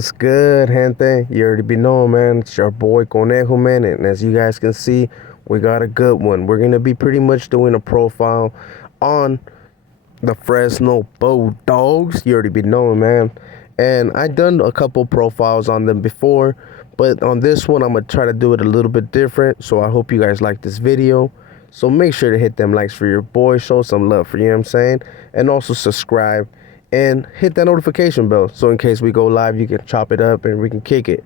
What's good, gente? You already be knowing, man. It's your boy Conejo, man. And as you guys can see, we got a good one. We're going to be pretty much doing a profile on the Fresno Bulldogs. You already be knowing, man. And I done a couple profiles on them before, but on this one, I'm going to try to do it a little bit different. So I hope you guys like this video. So make sure to hit them likes for your boy. Show some love for you know what I'm saying? And also subscribe and hit that notification bell so in case we go live you can chop it up and we can kick it.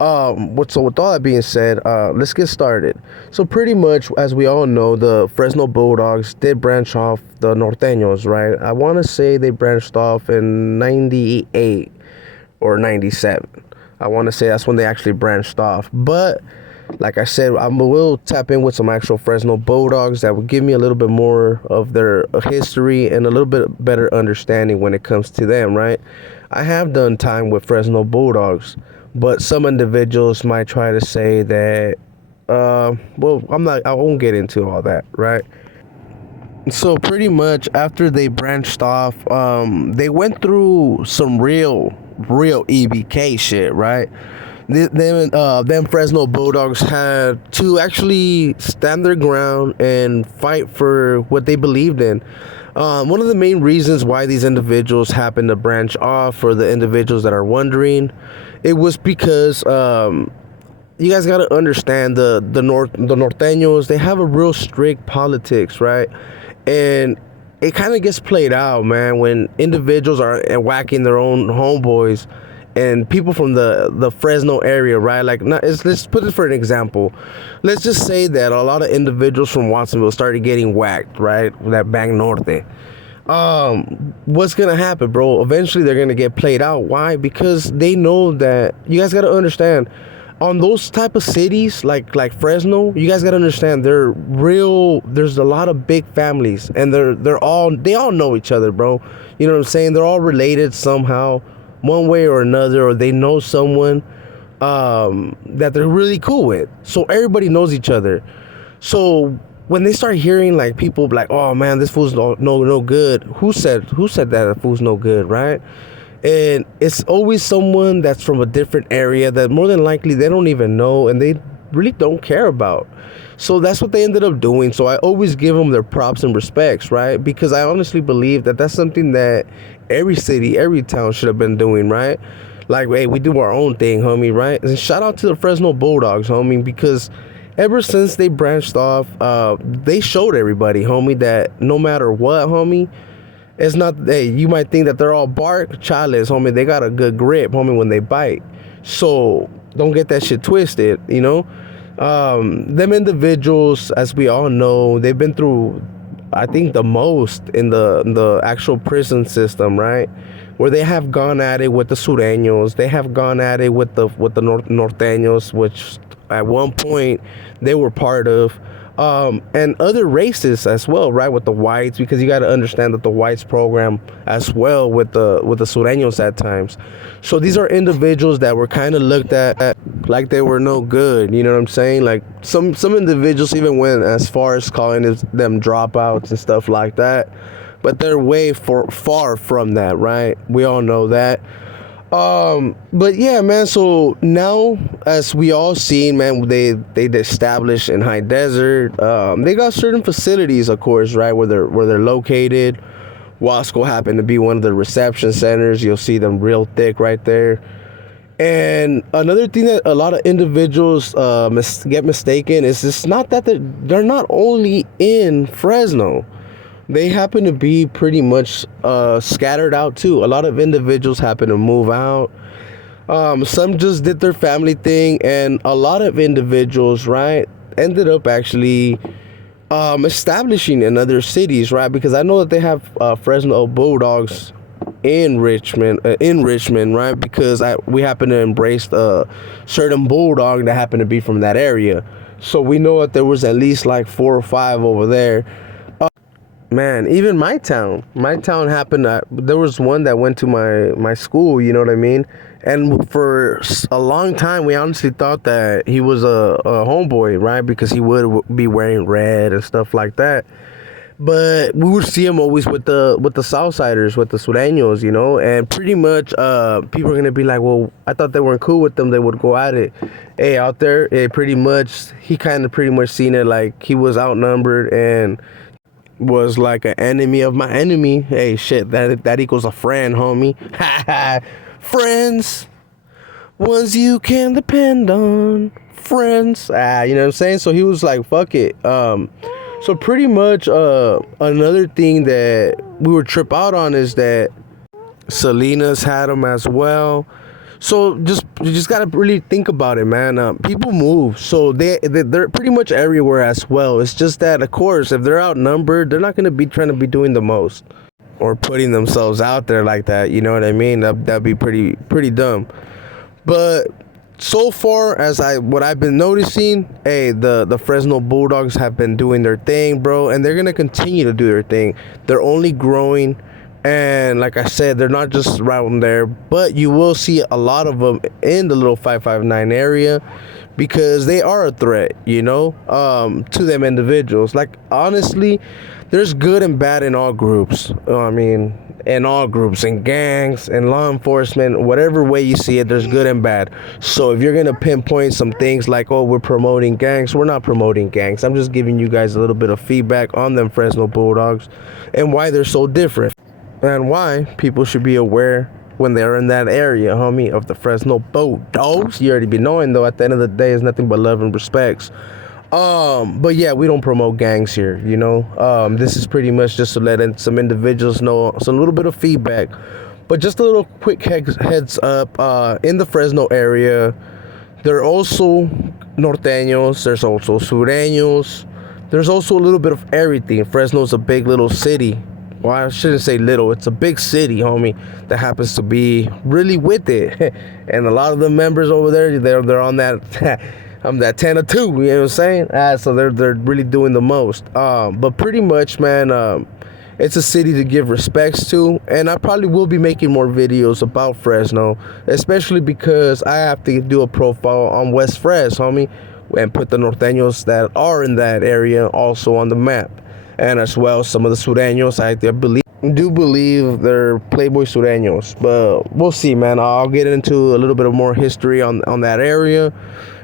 So with all that being said, let's get started. So pretty much, as we all know, the Fresno Bulldogs did branch off the Norteños, right? I want to say they branched off in 98 or 97. I want to say that's when they actually branched off. But like I said, I will tap in with some actual Fresno Bulldogs that will give me a little bit more of their history and a little bit better understanding when it comes to them, right? I have done time with Fresno Bulldogs, but some individuals might try to say that, I won't get into all that, right? So pretty much after they branched off, they went through some real E.B.K shit, right? Them Fresno Bulldogs had to actually stand their ground and fight for what they believed in. One of the main reasons why these individuals happened to branch off, for the individuals that are wondering, it was because you guys got to understand the Norteños, they have a real strict politics, right? And it kind of gets played out, man, when individuals are whacking their own homeboys and people from the Fresno area, right? Like, let's put it for an example. Let's just say that a lot of individuals from Watsonville started getting whacked, right? That Bang Norte. What's gonna happen, bro? Eventually, they're gonna get played out. Why? Because they know that you guys gotta understand. On those type of cities, like Fresno, you guys gotta understand they're real. There's a lot of big families, and they all know each other, bro. You know what I'm saying? They're all related somehow, one way or another, or they know someone that they're really cool with. So everybody knows each other. So when they start hearing like people like, oh man, this fool's no good. Who said that fool's no good, right? And it's always someone that's from a different area that more than likely they don't even know and they really don't care about. So that's what they ended up doing. So I always give them their props and respects, right? Because I honestly believe that that's something that every city, every town should have been doing, right? Like, hey, we do our own thing, homie, right? And shout out to the Fresno Bulldogs, homie, because ever since they branched off, they showed everybody, homie, that no matter what, homie, it's not, hey, you might think that they're all bark, chales, homie, they got a good grip, homie, when they bite. So don't get that shit twisted, you know? Them individuals, as we all know, they've been through, I think, the most in the actual prison system, right? Where they have gone at it with the Sureños, they have gone at it with the Norteños, which at one point they were part of, and other races as well, right? With the whites, because you got to understand that the whites program as well with the Sureños at times. So these are individuals that were kind of looked at like they were no good, you know what I'm saying? Like some individuals even went as far as calling them dropouts and stuff like that, but they're way far from that, right? We all know that. But yeah, man, so now, as we all seen, man, they established in High Desert. They got certain facilities, of course, right, where they're located. Wasco happened to be one of the reception centers. You'll see them real thick right there. And another thing that a lot of individuals get mistaken is it's not that they're not only in Fresno. They happen to be pretty much scattered out too. A lot of individuals happen to move out. Some just did their family thing, and a lot of individuals, right, ended up actually establishing in other cities, right? Because I know that they have Fresno Bulldogs in Richmond, right? Because we happen to embrace a certain bulldog that happened to be from that area. So we know that there was at least like 4 or 5 over there. Man, even my town happened to, there was one that went to my school, you know what I mean? And for a long time, we honestly thought that he was a homeboy, right? Because he would be wearing red and stuff like that. But we would see him always with the Southsiders, with the Sureños, you know, and pretty much people are gonna be like, well, I thought they weren't cool with them. They would go at it. Hey, out there, pretty much he kind of pretty much seen it like he was outnumbered and was like an enemy of my enemy. Hey, shit, that equals a friend, homie. Friends, ones you can depend on. Friends, you know what I'm saying? So he was like, fuck it. So pretty much another thing that we would trip out on is that Salinas had them as well. So you just gotta really think about it, man. People move, so they're pretty much everywhere as well. It's just that, of course, if they're outnumbered, they're not gonna be trying to be doing the most or putting themselves out there like that. You know what I mean? That'd be pretty dumb. But so far as what I've been noticing, hey, the Fresno Bulldogs have been doing their thing, bro, and they're gonna continue to do their thing. They're only growing, and like I said, they're not just around there, but you will see a lot of them in the little 559 area because they are a threat, you know, to them individuals. Like, honestly, there's good and bad in all groups. I mean, in all groups, in gangs, in law enforcement, whatever way you see it, there's good and bad. So if you're gonna pinpoint some things like, oh, we're promoting gangs, we're not promoting gangs. I'm just giving you guys a little bit of feedback on them Fresno Bulldogs and why they're so different and why people should be aware when they're in that area, homie, of the Fresno Bulldogs. You already be knowing, though, at the end of the day, it's nothing but love and respects. But yeah, we don't promote gangs here, you know. This is pretty much just to let some individuals know some little bit of feedback. But just a little quick heads up, in the Fresno area, there are also norteños, there's also sureños, there's also a little bit of everything. Fresno's a big little city. Well, I shouldn't say little, it's a big city, homie, that happens to be really with it. And a lot of the members over there, they're on that I'm that 10 or 2, you know what I'm saying? So they're really doing the most. But pretty much, man, it's a city to give respects to, and I probably will be making more videos about Fresno, especially because I have to do a profile on West Fres, homie, and put the norteños that are in that area also on the map. And as well, some of the sureños, I do believe they're Playboy sureños, but we'll see, man. I'll get into a little bit of more history on that area.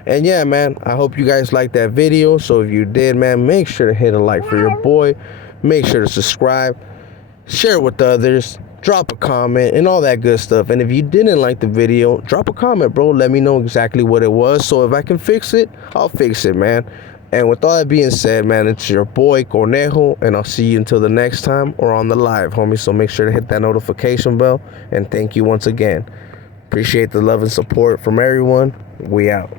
And yeah, man, I hope you guys liked that video. So if you did, man, make sure to hit a like for your boy. Make sure to subscribe, share it with others, drop a comment, and all that good stuff. And if you didn't like the video, drop a comment, bro. Let me know exactly what it was. So if I can fix it, I'll fix it, man. And with all that being said, man, it's your boy Conejo, and I'll see you until the next time or on the live, homie. So make sure to hit that notification bell. And thank you once again. Appreciate the love and support from everyone. We out.